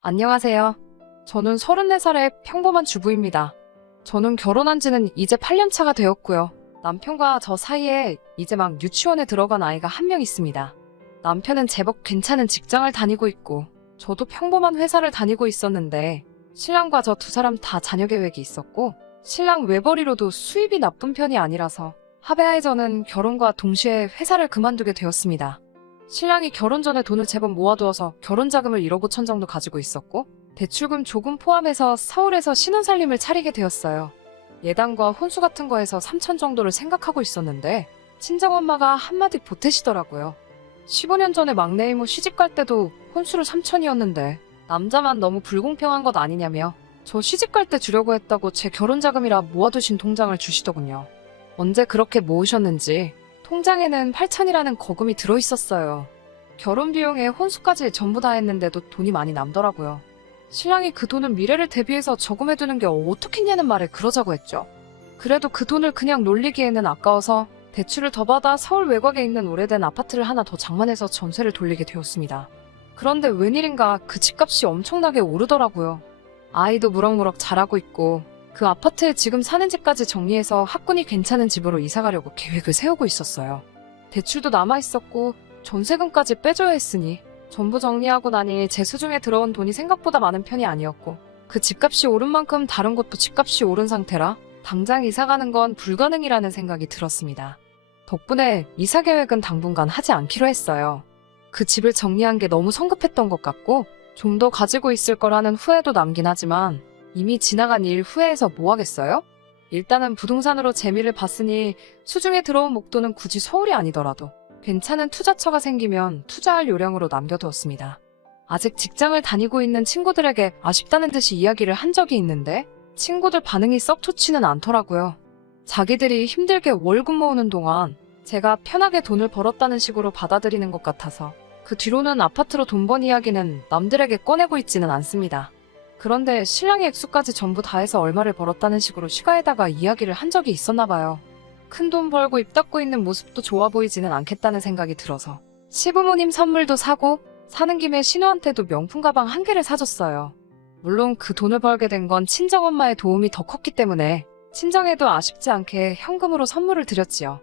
안녕하세요. 저는 34살의 평범한 주부입니다. 저는 결혼한 지는 이제 8년 차가 되었고요. 남편과 저 사이에 이제 막 유치원에 들어간 아이가 한 명 있습니다. 남편은 제법 괜찮은 직장을 다니고 있고, 저도 평범한 회사를 다니고 있었는데, 신랑과 저 두 사람 다 자녀 계획이 있었고, 신랑 외벌이로도 수입이 나쁜 편이 아니라서, 합의하에 저는 결혼과 동시에 회사를 그만두게 되었습니다. 신랑이 결혼 전에 돈을 제법 모아두어서 결혼 자금을 1억 5천 정도 가지고 있었고, 대출금 조금 포함해서 서울에서 신혼살림을 차리게 되었어요. 예단과 혼수 같은 거에서 3천 정도를 생각하고 있었는데, 친정엄마가 한마디 보태시더라고요. 15년 전에 막내 이모 시집갈 때도 혼수를 3천이었는데, 남자만 너무 불공평한 것 아니냐며, 저 시집갈 때 주려고 했다고 제 결혼 자금이라 모아두신 통장을 주시더군요. 언제 그렇게 모으셨는지, 통장에는 8천이라는 거금이 들어있었어요. 결혼 비용에 혼수까지 전부 다 했는데도 돈이 많이 남더라고요. 신랑이 그 돈은 미래를 대비해서 저금해두는 게 어떻겠냐는 말에 그러자고 했죠. 그래도 그 돈을 그냥 놀리기에는 아까워서 대출을 더 받아 서울 외곽에 있는 오래된 아파트를 하나 더 장만해서 전세를 돌리게 되었습니다. 그런데 웬일인가 그 집값이 엄청나게 오르더라고요. 아이도 무럭무럭 자라고 있고 그 아파트에 지금 사는 집까지 정리해서 학군이 괜찮은 집으로 이사가려고 계획을 세우고 있었어요. 대출도 남아있었고 전세금까지 빼줘야 했으니 전부 정리하고 나니 제 수중에 들어온 돈이 생각보다 많은 편이 아니었고 그 집값이 오른 만큼 다른 곳도 집값이 오른 상태라 당장 이사가는 건 불가능이라는 생각이 들었습니다. 덕분에 이사 계획은 당분간 하지 않기로 했어요. 그 집을 정리한 게 너무 성급했던 것 같고 좀 더 가지고 있을 거라는 후회도 남긴 하지만 이미 지나간 일 후회해서 뭐 하겠어요? 일단은 부동산으로 재미를 봤으니 수중에 들어온 목돈은 굳이 서울이 아니더라도 괜찮은 투자처가 생기면 투자할 요량으로 남겨두었습니다. 아직 직장을 다니고 있는 친구들에게 아쉽다는 듯이 이야기를 한 적이 있는데 친구들 반응이 썩 좋지는 않더라고요. 자기들이 힘들게 월급 모으는 동안 제가 편하게 돈을 벌었다는 식으로 받아들이는 것 같아서 그 뒤로는 아파트로 돈 번 이야기는 남들에게 꺼내고 있지는 않습니다. 그런데 신랑의 액수까지 전부 다 해서 얼마를 벌었다는 식으로 시가에다가 이야기를 한 적이 있었나 봐요. 큰 돈 벌고 입 닫고 있는 모습도 좋아 보이지는 않겠다는 생각이 들어서 시부모님 선물도 사고 사는 김에 신우한테도 명품 가방 한 개를 사줬어요. 물론 그 돈을 벌게 된 건 친정엄마의 도움이 더 컸기 때문에 친정에도 아쉽지 않게 현금으로 선물을 드렸지요.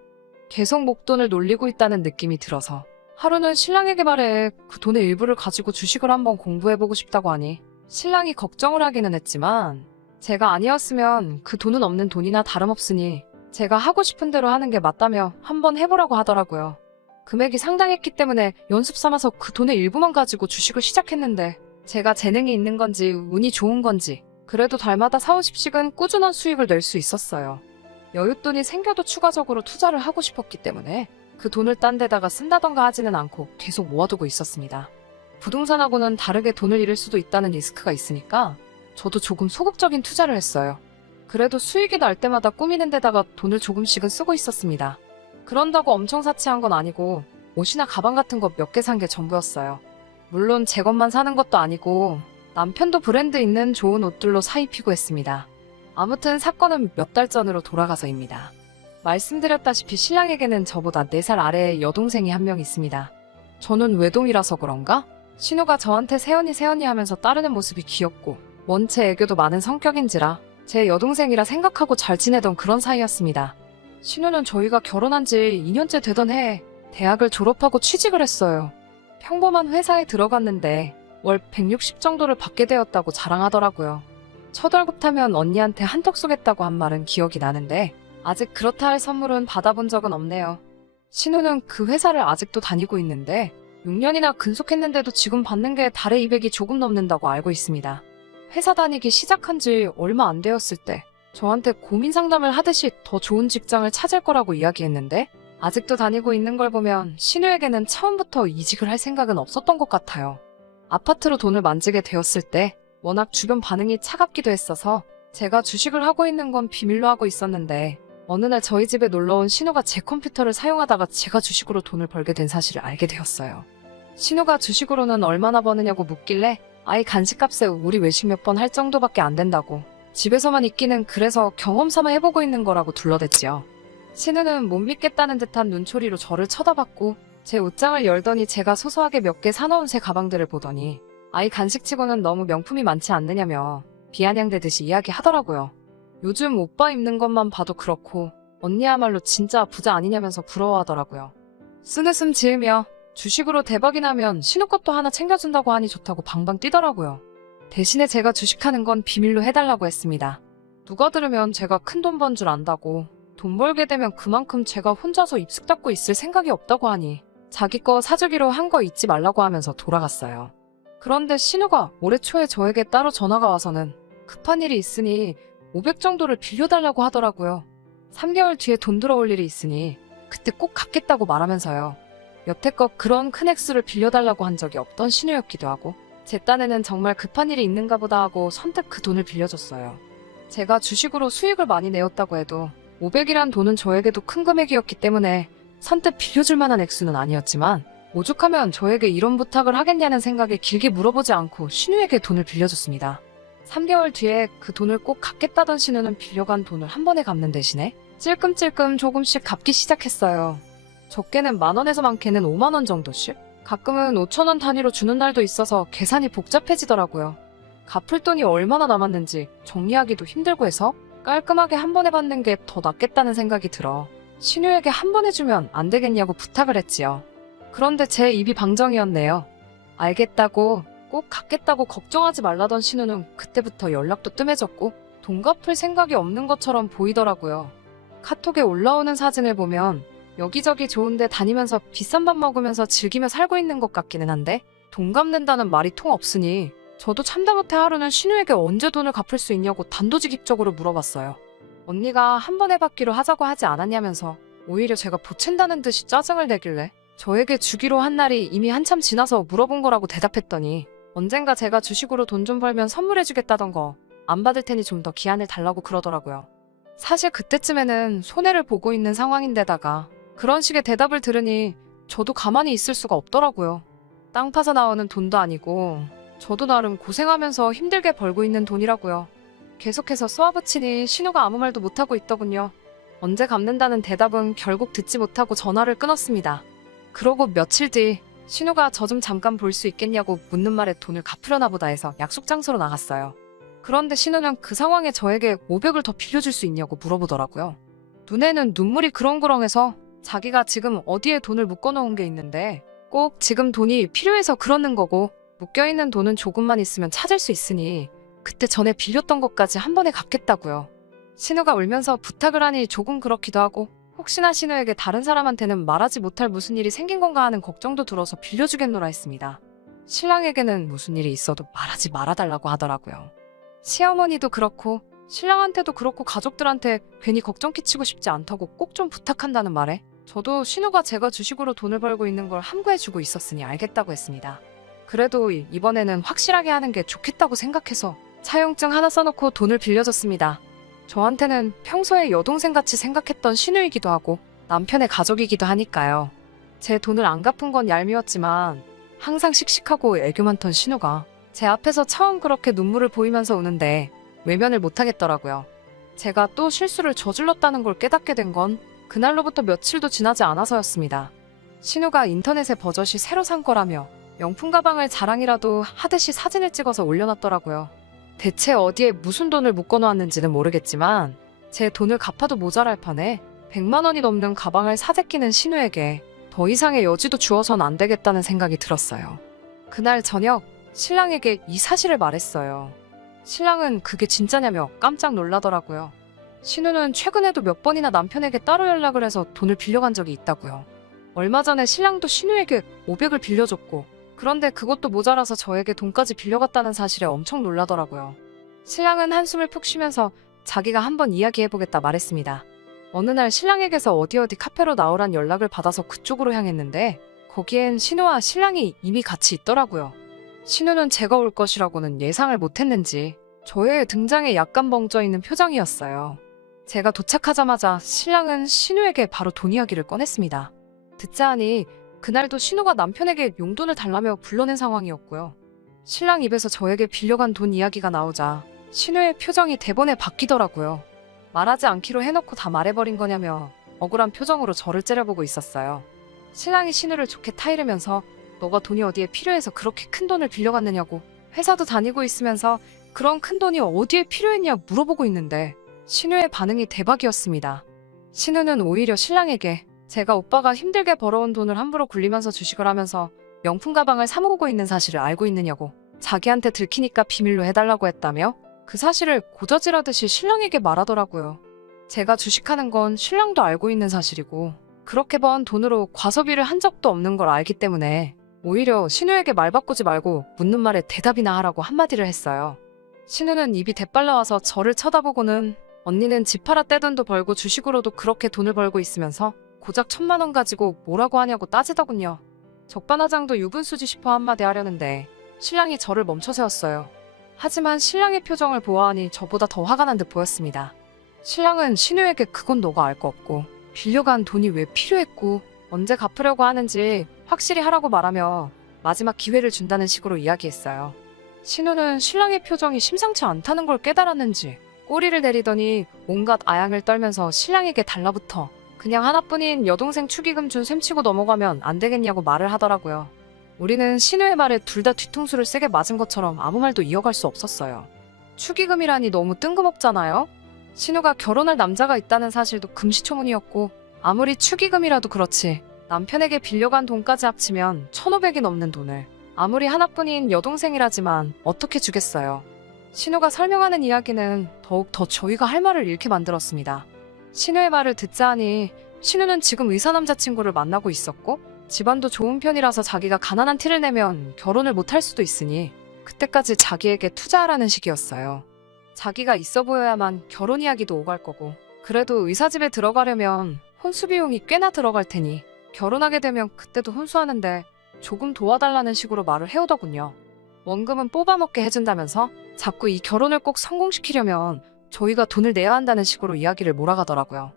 계속 목돈을 놀리고 있다는 느낌이 들어서 하루는 신랑에게 말해 그 돈의 일부를 가지고 주식을 한번 공부해보고 싶다고 하니 신랑이 걱정을 하기는 했지만 제가 아니었으면 그 돈은 없는 돈이나 다름없으니 제가 하고 싶은 대로 하는 게 맞다며 한번 해보라고 하더라고요. 금액이 상당했기 때문에 연습 삼아서 그 돈의 일부만 가지고 주식을 시작했는데 제가 재능이 있는 건지 운이 좋은 건지 그래도 달마다 4-50씩은 꾸준한 수익을 낼 수 있었어요. 여윳돈이 생겨도 추가적으로 투자를 하고 싶었기 때문에 그 돈을 딴 데다가 쓴다던가 하지는 않고 계속 모아두고 있었습니다. 부동산하고는 다르게 돈을 잃을 수도 있다는 리스크가 있으니까 저도 조금 소극적인 투자를 했어요. 그래도 수익이 날 때마다 꾸미는 데다가 돈을 조금씩은 쓰고 있었습니다. 그런다고 엄청 사치한 건 아니고 옷이나 가방 같은 거 몇 개 산 게 전부였어요. 물론 제 것만 사는 것도 아니고 남편도 브랜드 있는 좋은 옷들로 사입히고 했습니다. 아무튼 사건은 몇 달 전으로 돌아가서입니다. 말씀드렸다시피 신랑에게는 저보다 4살 아래의 여동생이 한 명 있습니다. 저는 외동이라서 그런가? 신우가 저한테 세연이 하면서 따르는 모습이 귀엽고 원체 애교도 많은 성격인지라 제 여동생이라 생각하고 잘 지내던 그런 사이였습니다. 신우는 저희가 결혼한 지 2년째 되던 해에 대학을 졸업하고 취직을 했어요. 평범한 회사에 들어갔는데 월 160 정도를 받게 되었다고 자랑하더라고요. 첫 월급타면 언니한테 한턱 쏘겠다고 한 말은 기억이 나는데 아직 그렇다 할 선물은 받아본 적은 없네요. 신우는 그 회사를 아직도 다니고 있는데 6년이나 근속했는데도 지금 받는 게 달에 200이 조금 넘는다고 알고 있습니다. 회사 다니기 시작한 지 얼마 안 되었을 때 저한테 고민 상담을 하듯이 더 좋은 직장을 찾을 거라고 이야기했는데 아직도 다니고 있는 걸 보면 신우에게는 처음부터 이직을 할 생각은 없었던 것 같아요. 아파트로 돈을 만지게 되었을 때 워낙 주변 반응이 차갑기도 했어서 제가 주식을 하고 있는 건 비밀로 하고 있었는데 어느 날 저희 집에 놀러온 신우가 제 컴퓨터를 사용하다가 제가 주식으로 돈을 벌게 된 사실을 알게 되었어요. 신우가 주식으로는 얼마나 버느냐고 묻길래 아이 간식값에 우리 외식 몇 번 할 정도밖에 안 된다고 집에서만 있기는 그래서 경험 삼아 해보고 있는 거라고 둘러댔지요. 신우는 못 믿겠다는 듯한 눈초리로 저를 쳐다봤고 제 옷장을 열더니 제가 소소하게 몇 개 사놓은 새 가방들을 보더니 아이 간식치고는 너무 명품이 많지 않느냐며 비아냥대듯이 이야기하더라고요. 요즘 오빠 입는 것만 봐도 그렇고 언니야말로 진짜 부자 아니냐면서 부러워하더라고요. 쓴웃음 지으며 주식으로 대박이 나면 신우 것도 하나 챙겨준다고 하니 좋다고 방방 뛰더라고요. 대신에 제가 주식하는 건 비밀로 해달라고 했습니다. 누가 들으면 제가 큰돈 번 줄 안다고, 돈 벌게 되면 그만큼 제가 혼자서 입술 닦고 있을 생각이 없다고 하니 자기 거 사주기로 한 거 잊지 말라고 하면서 돌아갔어요. 그런데 신우가 올해 초에 저에게 따로 전화가 와서는 급한 일이 있으니 500 정도를 빌려달라고 하더라고요. 3개월 뒤에 돈 들어올 일이 있으니 그때 꼭 갚겠다고 말하면서요. 여태껏 그런 큰 액수를 빌려달라고 한 적이 없던 신우였기도 하고 제 딴에는 정말 급한 일이 있는가 보다 하고 선뜻 그 돈을 빌려줬어요. 제가 주식으로 수익을 많이 내었다고 해도 500이란 돈은 저에게도 큰 금액이었기 때문에 선뜻 빌려줄 만한 액수는 아니었지만 오죽하면 저에게 이런 부탁을 하겠냐는 생각에 길게 물어보지 않고 신우에게 돈을 빌려줬습니다. 3개월 뒤에 그 돈을 꼭 갚겠다던 신우는 빌려간 돈을 한 번에 갚는 대신에 찔끔찔끔 조금씩 갚기 시작했어요. 적게는 10,000원에서 많게는 50,000원 정도씩? 가끔은 5,000원 단위로 주는 날도 있어서 계산이 복잡해지더라고요. 갚을 돈이 얼마나 남았는지 정리하기도 힘들고 해서 깔끔하게 한 번에 받는 게 더 낫겠다는 생각이 들어 신우에게 한 번에 주면 안 되겠냐고 부탁을 했지요. 그런데 제 입이 방정이었네요. 알겠다고, 꼭 갚겠다고 걱정하지 말라던 신우는 그때부터 연락도 뜸해졌고 돈 갚을 생각이 없는 것처럼 보이더라고요. 카톡에 올라오는 사진을 보면 여기저기 좋은데 다니면서 비싼 밥 먹으면서 즐기며 살고 있는 것 같기는 한데 돈 갚는다는 말이 통 없으니 저도 참다 못해 하루는 신우에게 언제 돈을 갚을 수 있냐고 단도직입적으로 물어봤어요. 언니가 한 번에 받기로 하자고 하지 않았냐면서 오히려 제가 보챈다는 듯이 짜증을 내길래 저에게 주기로 한 날이 이미 한참 지나서 물어본 거라고 대답했더니 언젠가 제가 주식으로 돈 좀 벌면 선물해주겠다던 거 안 받을 테니 좀 더 기한을 달라고 그러더라고요. 사실 그때쯤에는 손해를 보고 있는 상황인데다가 그런 식의 대답을 들으니 저도 가만히 있을 수가 없더라고요. 땅 파서 나오는 돈도 아니고 저도 나름 고생하면서 힘들게 벌고 있는 돈이라고요. 계속해서 쏘아붙이니 신우가 아무 말도 못하고 있더군요. 언제 갚는다는 대답은 결국 듣지 못하고 전화를 끊었습니다. 그러고 며칠 뒤 신우가 저 좀 잠깐 볼 수 있겠냐고 묻는 말에 돈을 갚으려나 보다 해서 약속 장소로 나갔어요. 그런데 신우는 그 상황에 저에게 500을 더 빌려줄 수 있냐고 물어보더라고요. 눈에는 눈물이 그렁그렁해서 자기가 지금 어디에 돈을 묶어놓은 게 있는데 꼭 지금 돈이 필요해서 그러는 거고 묶여있는 돈은 조금만 있으면 찾을 수 있으니 그때 전에 빌렸던 것까지 한 번에 갚겠다고요. 신우가 울면서 부탁을 하니 조금 그렇기도 하고 혹시나 신우에게 다른 사람한테는 말하지 못할 무슨 일이 생긴 건가 하는 걱정도 들어서 빌려주겠노라 했습니다. 신랑에게는 무슨 일이 있어도 말하지 말아달라고 하더라고요. 시어머니도 그렇고 신랑한테도 그렇고 가족들한테 괜히 걱정 끼치고 싶지 않다고 꼭 좀 부탁한다는 말에 저도 신우가 제가 주식으로 돈을 벌고 있는 걸 함구해주고 있었으니 알겠다고 했습니다. 그래도 이번에는 확실하게 하는 게 좋겠다고 생각해서 차용증 하나 써놓고 돈을 빌려줬습니다. 저한테는 평소에 여동생같이 생각했던 신우이기도 하고 남편의 가족이기도 하니까요. 제 돈을 안 갚은 건 얄미웠지만 항상 씩씩하고 애교 많던 신우가 제 앞에서 처음 그렇게 눈물을 보이면서 우는데 외면을 못하겠더라고요. 제가 또 실수를 저질렀다는 걸 깨닫게 된 건 그날로부터 며칠도 지나지 않아서였습니다. 신우가 인터넷에 버젓이 새로 산 거라며 명품 가방을 자랑이라도 하듯이 사진을 찍어서 올려놨더라고요. 대체 어디에 무슨 돈을 묶어놓았는지는 모르겠지만 제 돈을 갚아도 모자랄 판에 100만 원이 넘는 가방을 사재 끼는 신우에게 더 이상의 여지도 주어선 안 되겠다는 생각이 들었어요. 그날 저녁 신랑에게 이 사실을 말했어요. 신랑은 그게 진짜냐며 깜짝 놀라더라고요. 신우는 최근에도 몇 번이나 남편에게 따로 연락을 해서 돈을 빌려간 적이 있다고요. 얼마 전에 신랑도 신우에게 500을 빌려줬고 그런데 그것도 모자라서 저에게 돈까지 빌려갔다는 사실에 엄청 놀라더라고요. 신랑은 한숨을 푹 쉬면서 자기가 한번 이야기해보겠다 말했습니다. 어느 날 신랑에게서 어디 카페로 나오란 연락을 받아서 그쪽으로 향했는데 거기엔 신우와 신랑이 이미 같이 있더라고요. 신우는 제가 올 것이라고는 예상을 못했는지 저의 등장에 약간 벙쪄있는 표정이었어요. 제가 도착하자마자 신랑은 신우에게 바로 돈 이야기를 꺼냈습니다. 듣자 하니 그날도 신우가 남편에게 용돈을 달라며 불러낸 상황이었고요. 신랑 입에서 저에게 빌려간 돈 이야기가 나오자 신우의 표정이 대번에 바뀌더라고요. 말하지 않기로 해놓고 다 말해버린 거냐며 억울한 표정으로 저를 째려보고 있었어요. 신랑이 신우를 좋게 타이르면서 너가 돈이 어디에 필요해서 그렇게 큰 돈을 빌려갔느냐고. 회사도 다니고 있으면서 그런 큰 돈이 어디에 필요했냐 물어보고 있는데 신우의 반응이 대박이었습니다. 신우는 오히려 신랑에게 제가 오빠가 힘들게 벌어온 돈을 함부로 굴리면서 주식을 하면서 명품 가방을 사 모으고 있는 사실을 알고 있느냐고 자기한테 들키니까 비밀로 해달라고 했다며 그 사실을 고저질하듯이 신랑에게 말하더라고요. 제가 주식하는 건 신랑도 알고 있는 사실이고 그렇게 번 돈으로 과소비를 한 적도 없는 걸 알기 때문에 오히려 신우에게 말 바꾸지 말고 묻는 말에 대답이나 하라고 한마디를 했어요. 신우는 입이 대빨라와서 저를 쳐다보고는 언니는 집 팔아 떼돈도 벌고 주식으로도 그렇게 돈을 벌고 있으면서 고작 1,000만 원 가지고 뭐라고 하냐고 따지더군요. 적반하장도 유분수지 싶어 한마디 하려는데 신랑이 저를 멈춰 세웠어요. 하지만 신랑의 표정을 보아하니 저보다 더 화가 난 듯 보였습니다. 신랑은 신우에게 그건 너가 알 거 없고 빌려간 돈이 왜 필요했고 언제 갚으려고 하는지 확실히 하라고 말하며 마지막 기회를 준다는 식으로 이야기했어요. 신우는 신랑의 표정이 심상치 않다는 걸 깨달았는지 꼬리를 내리더니 온갖 아양을 떨면서 신랑에게 달라붙어 그냥 하나뿐인 여동생 축의금 준 셈 치고 넘어가면 안 되겠냐고 말을 하더라고요. 우리는 신우의 말에 둘 다 뒤통수를 세게 맞은 것처럼 아무 말도 이어갈 수 없었어요. 축의금이라니 너무 뜬금없잖아요? 신우가 결혼할 남자가 있다는 사실도 금시초문이었고 아무리 축의금이라도 그렇지 남편에게 빌려간 돈까지 합치면 1,500이 넘는 돈을 아무리 하나뿐인 여동생이라지만 어떻게 주겠어요. 신우가 설명하는 이야기는 더욱 더 저희가 할 말을 잃게 만들었습니다. 신우의 말을 듣자 하니 신우는 지금 의사 남자친구를 만나고 있었고 집안도 좋은 편이라서 자기가 가난한 티를 내면 결혼을 못할 수도 있으니 그때까지 자기에게 투자하라는 식이었어요. 자기가 있어 보여야만 결혼 이야기도 오갈 거고 그래도 의사집에 들어가려면 혼수 비용이 꽤나 들어갈 테니 결혼하게 되면 그때도 혼수하는데 조금 도와달라는 식으로 말을 해오더군요. 원금은 뽑아먹게 해준다면서 자꾸 이 결혼을 꼭 성공시키려면 저희가 돈을 내야 한다는 식으로 이야기를 몰아가더라고요.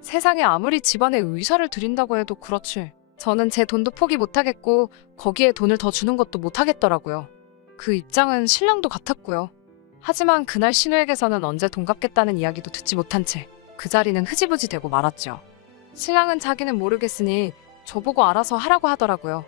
세상에 아무리 집안에 의사를 들인다고 해도 그렇지 저는 제 돈도 포기 못하겠고 거기에 돈을 더 주는 것도 못하겠더라고요. 그 입장은 신랑도 같았고요. 하지만 그날 신우에게서는 언제 돈 갚겠다는 이야기도 듣지 못한 채 그 자리는 흐지부지 되고 말았죠. 신랑은 자기는 모르겠으니 저보고 알아서 하라고 하더라고요.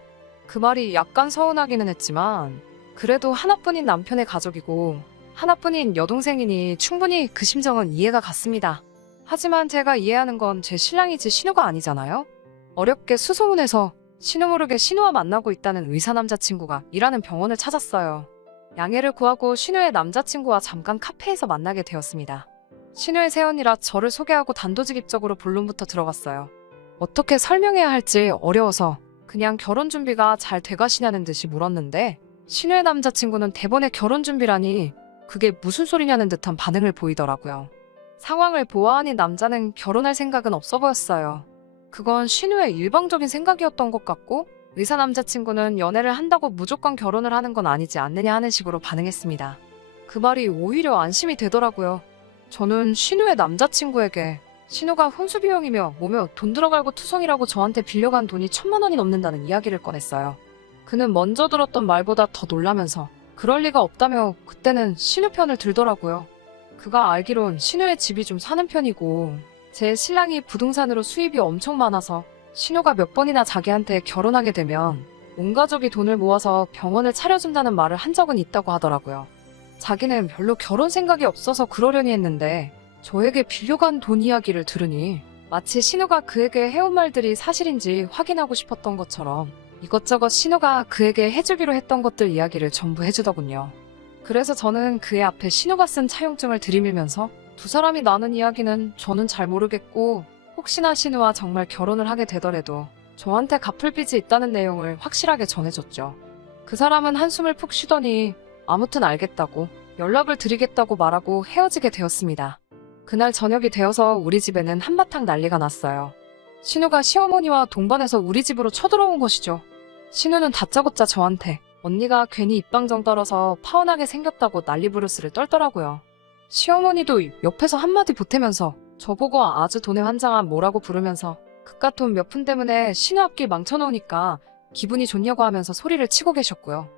그 말이 약간 서운하기는 했지만 그래도 하나뿐인 남편의 가족이고 하나뿐인 여동생이니 충분히 그 심정은 이해가 갔습니다. 하지만 제가 이해하는 건 제 신랑이지 신우가 아니잖아요? 어렵게 수소문해서 신우 모르게 신우와 만나고 있다는 의사 남자친구가 일하는 병원을 찾았어요. 양해를 구하고 신우의 남자친구와 잠깐 카페에서 만나게 되었습니다. 신우의 새언니라 저를 소개하고 단도직입적으로 본론부터 들어갔어요. 어떻게 설명해야 할지 어려워서 그냥 결혼 준비가 잘 돼가시냐는 듯이 물었는데 신우의 남자친구는 대번에 결혼 준비라니 그게 무슨 소리냐는 듯한 반응을 보이더라고요. 상황을 보아하니 남자는 결혼할 생각은 없어 보였어요. 그건 신우의 일방적인 생각이었던 것 같고 의사 남자친구는 연애를 한다고 무조건 결혼을 하는 건 아니지 않느냐 하는 식으로 반응했습니다. 그 말이 오히려 안심이 되더라고요. 저는 신우의 남자친구에게 신우가 혼수 비용이며 뭐며 돈 들어갈고 투성이라고 저한테 빌려간 돈이 1,000만 원이 넘는다는 이야기를 꺼냈어요. 그는 먼저 들었던 말보다 더 놀라면서 그럴 리가 없다며 그때는 신우 편을 들더라고요. 그가 알기론 신우의 집이 좀 사는 편이고 제 신랑이 부동산으로 수입이 엄청 많아서 신우가 몇 번이나 자기한테 결혼하게 되면 온 가족이 돈을 모아서 병원을 차려준다는 말을 한 적은 있다고 하더라고요. 자기는 별로 결혼 생각이 없어서 그러려니 했는데 저에게 빌려간 돈 이야기를 들으니 마치 신우가 그에게 해온 말들이 사실인지 확인하고 싶었던 것처럼 이것저것 신우가 그에게 해주기로 했던 것들 이야기를 전부 해주더군요. 그래서 저는 그의 앞에 신우가 쓴 차용증을 들이밀면서 두 사람이 나눈 이야기는 저는 잘 모르겠고 혹시나 신우와 정말 결혼을 하게 되더라도 저한테 갚을 빚이 있다는 내용을 확실하게 전해줬죠. 그 사람은 한숨을 푹 쉬더니 아무튼 알겠다고 연락을 드리겠다고 말하고 헤어지게 되었습니다. 그날 저녁이 되어서 우리 집에는 한바탕 난리가 났어요. 신우가 시어머니와 동반해서 우리 집으로 쳐들어온 것이죠. 신우는 다짜고짜 저한테 언니가 괜히 입방정 떨어서 파혼하게 생겼다고 난리부르스를 떨더라고요. 시어머니도 옆에서 한마디 보태면서 저보고 아주 돈에 환장한 뭐라고 부르면서 그깟 돈 몇 푼 때문에 신우 앞길 망쳐놓으니까 기분이 좋냐고 하면서 소리를 치고 계셨고요.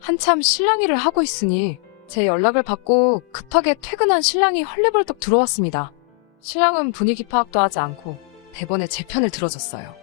한참 신랑 일을 하고 있으니 제 연락을 받고 급하게 퇴근한 신랑이 헐레벌떡 들어왔습니다. 신랑은 분위기 파악도 하지 않고 대번에 제 편을 들어줬어요.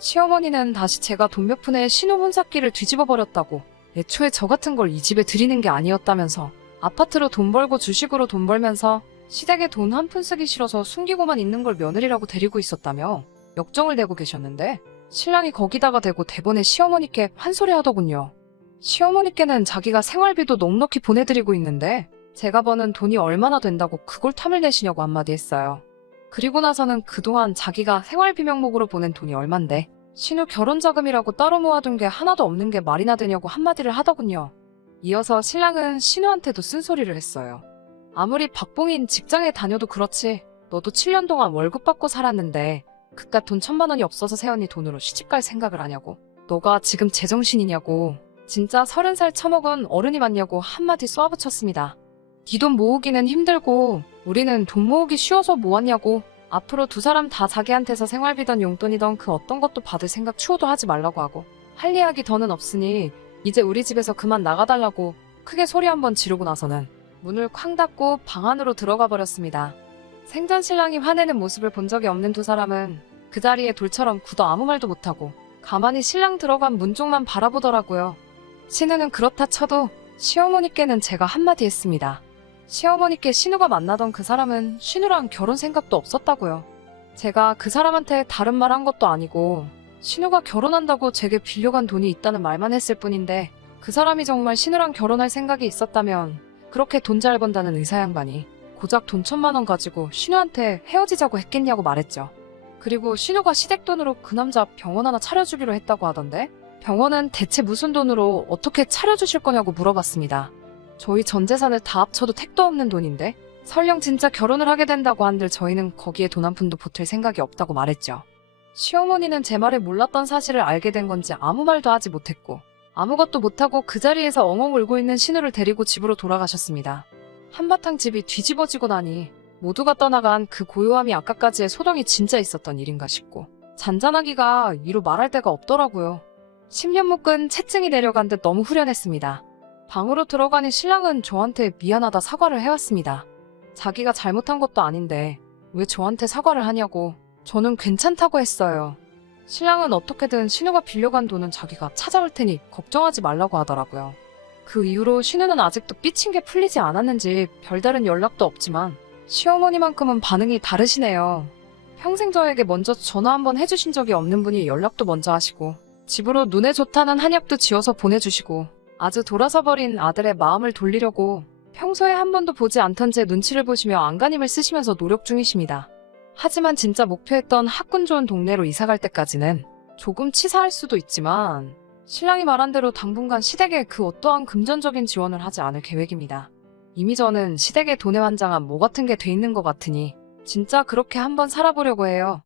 시어머니는 다시 제가 돈 몇 푼에 신혼 혼사기를 뒤집어 버렸다고, 애초에 저 같은 걸 이 집에 들이는 게 아니었다면서, 아파트로 돈 벌고 주식으로 돈 벌면서 시댁에 돈 한 푼 쓰기 싫어서 숨기고만 있는 걸 며느리라고 데리고 있었다며 역정을 내고 계셨는데, 신랑이 거기다가 대고 대번에 시어머니께 환소리 하더군요. 시어머니께는 자기가 생활비도 넉넉히 보내드리고 있는데 제가 버는 돈이 얼마나 된다고 그걸 탐을 내시냐고 한마디 했어요. 그리고 나서는 그동안 자기가 생활비 명목으로 보낸 돈이 얼만데 신우 결혼자금이라고 따로 모아둔 게 하나도 없는 게 말이나 되냐고 한마디를 하더군요. 이어서 신랑은 신우한테도 쓴소리를 했어요. 아무리 박봉인 직장에 다녀도 그렇지, 너도 7년 동안 월급 받고 살았는데 그깟 돈 1,000만 원이 없어서 새언니 돈으로 시집갈 생각을 하냐고, 너가 지금 제정신이냐고, 진짜 30살 처먹은 어른이 맞냐고 한마디 쏘아붙였습니다. 네 돈 모으기는 힘들고 우리는 돈 모으기 쉬워서 모았냐고, 앞으로 두 사람 다 자기한테서 생활비던 용돈이던 그 어떤 것도 받을 생각 추호도 하지 말라고 하고, 할 이야기 더는 없으니 이제 우리 집에서 그만 나가달라고 크게 소리 한번 지르고 나서는 문을 쾅 닫고 방 안으로 들어가 버렸습니다. 생전 신랑이 화내는 모습을 본 적이 없는 두 사람은 그 자리에 돌처럼 굳어 아무 말도 못하고 가만히 신랑 들어간 문 쪽만 바라보더라고요. 신우는 그렇다 쳐도 시어머니께는 제가 한마디 했습니다. 시어머니께 신우가 만나던 그 사람은 신우랑 결혼 생각도 없었다고요. 제가 그 사람한테 다른 말 한 것도 아니고 신우가 결혼한다고 제게 빌려간 돈이 있다는 말만 했을 뿐인데, 그 사람이 정말 신우랑 결혼할 생각이 있었다면 그렇게 돈 잘 번다는 의사 양반이 고작 돈 1,000만 원 가지고 신우한테 헤어지자고 했겠냐고 말했죠. 그리고 신우가 시댁 돈으로 그 남자 병원 하나 차려주기로 했다고 하던데, 병원은 대체 무슨 돈으로 어떻게 차려주실 거냐고 물어봤습니다. 저희 전 재산을 다 합쳐도 택도 없는 돈인데 설령 진짜 결혼을 하게 된다고 한들 저희는 거기에 돈 한 푼도 보탤 생각이 없다고 말했죠. 시어머니는 제 말을 몰랐던 사실을 알게 된 건지 아무 말도 하지 못했고 아무것도 못하고 그 자리에서 엉엉 울고 있는 신우를 데리고 집으로 돌아가셨습니다. 한바탕 집이 뒤집어지고 나니 모두가 떠나간 그 고요함이 아까까지의 소동이 진짜 있었던 일인가 싶고 잔잔하기가 이루 말할 데가 없더라고요. 10년 묵은 채증이 내려간 듯 너무 후련했습니다. 방으로 들어가니 신랑은 저한테 미안하다 사과를 해왔습니다. 자기가 잘못한 것도 아닌데 왜 저한테 사과를 하냐고. 저는 괜찮다고 했어요. 신랑은 어떻게든 신우가 빌려간 돈은 자기가 찾아올 테니 걱정하지 말라고 하더라고요. 그 이후로 신우는 아직도 삐친 게 풀리지 않았는지 별다른 연락도 없지만 시어머니만큼은 반응이 다르시네요. 평생 저에게 먼저 전화 한번 해주신 적이 없는 분이 연락도 먼저 하시고 집으로 눈에 좋다는 한약도 지어서 보내주시고 아주 돌아서 버린 아들의 마음을 돌리려고 평소에 한 번도 보지 않던 제 눈치를 보시며 안간힘을 쓰시면서 노력 중이십니다. 하지만 진짜 목표했던 학군 좋은 동네로 이사갈 때까지는 조금 치사할 수도 있지만 신랑이 말한 대로 당분간 시댁에 그 어떠한 금전적인 지원을 하지 않을 계획입니다. 이미 저는 시댁에 돈에 환장한 뭐 같은 게 돼 있는 것 같으니 진짜 그렇게 한번 살아보려고 해요.